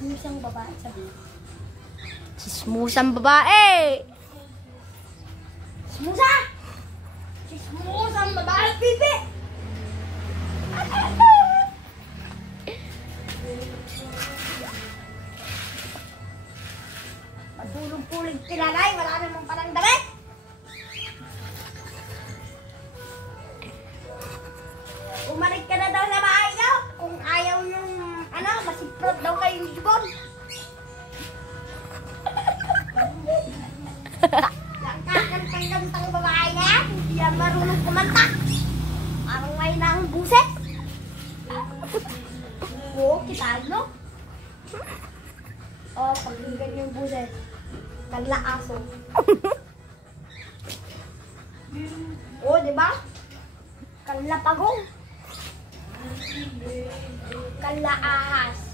Chismusang babae sabi. Chismusang babae! Chismusa! Chismusang babae, pipi! Matulong-pulig tinanay, wala namang palang damit! Umalik ka na daw sa bahay daw kung ayaw yung masiprot daw kayo ni Jubon. Yung kakantang-kantang babae na yan, hindi yan marunong kumanta. Parang may nang buset. Oo, kita no? Oh, pag-igan yung buset. Kala aso. Oo, diba? Kala pagong. Kala ahas.